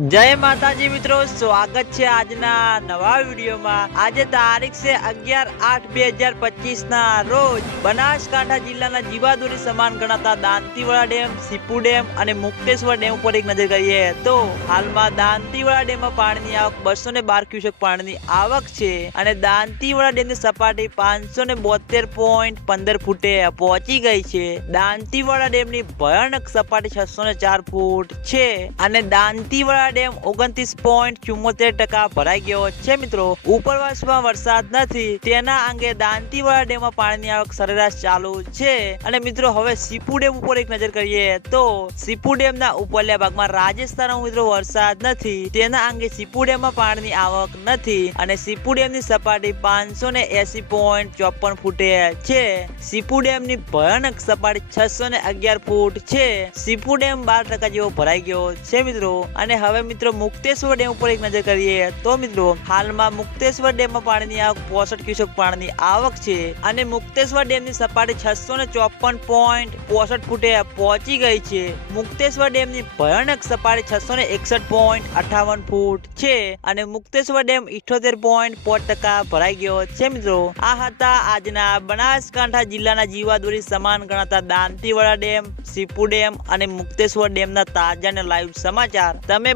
જય માતાજી મિત્રો, સ્વાગત છે આજના નવા વિડીયોમાં. આજે તારીખ છે અગિયાર આઠ બે હજાર પચીસ ના રોજ બનાસકાંઠા જિલ્લાના જીવાદોરી સમાન ગણાતા દાંતીવાડા ડેમ, સીપુ ડેમ અને મુક્તેશ્વર ડેમ ઉપર એક નજર કરીએ તો હાલમાં દાંતીવાડા ડેમમાં પાણીની આવક બસો ને બાર ક્યુસેક પાણીની આવક છે અને દાંતીવાડા ડેમની સપાટી પાંચસો ને બોતેર પોઈન્ટ પંદર ફૂટે પહોંચી ગઈ છે. દાંતીવાડા ડેમની ભયાનક સપાટી છસો ને ચાર ફૂટ છે અને દાંતીવાડા ડેમ ઓગણત્રીસ પોઈન્ટ ચુમ્મોતેર ટકા ભરાઈ ગયો છે મિત્રો. ઉપરવાસમાં વરસાદ નથી, તેના અંગે દાંતીવાડા ડેમમાં પાણીની આવક સરેરાશ ચાલુ છે. અને મિત્રો, હવે સીપુ ડેમ ઉપર એક નજર કરીએ તો સીપુ ડેમના ઉપરલ્યા ભાગમાં રાજસ્થાનમાં મિત્રો વરસાદ નથી, તેના અંગે સીપુ ડેમમાં પાણીની આવક નથી અને સીપુ ડેમની સપાટી પાંચસો ને એસી પોઈન્ટ ચોપન ફૂટે છે. સીપુ ડેમની ભયાનક સપાટી છસો ને અગિયાર ફૂટ છે. સીપુ ડેમ બાર ટકા જેવો ભરાઈ ગયો છે મિત્રો. અને હવે મિત્રો મુક્તેશ્વર ડેમ ઉપર એક નજર કરીએ તો મિત્રો હાલમાં મુક્તેશ્વર ડેમમાં પાણીની આવક પોસઠ ક્યુસેક પાણીની આવક છે અને મુક્તેશ્વર ડેમની સપાટી છસો ને ચોપન પોઈન્ટ પોસઠ ફૂટે પહોંચી ગઈ છે. મુક્તેશ્વર ડેમની ભયાનક સપાટી છસો ને એકસઠ પોઈન્ટ અઠાવન ફૂટ છે અને મુક્તેશ્વર ડેમ ઇઠોતેર પોઈન્ટ પાંચ ટકા ભરાઈ ગયો છે મિત્રો. આ હતા આજના બનાસકાંઠા જિલ્લાના જીવાદોરી સમાન ગણાતા દાંતીવાડા ડેમ, સીપુ ડેમ અને મુક્તેશ્વર ડેમના તાજા અને લાઈવ સમાચાર. તમે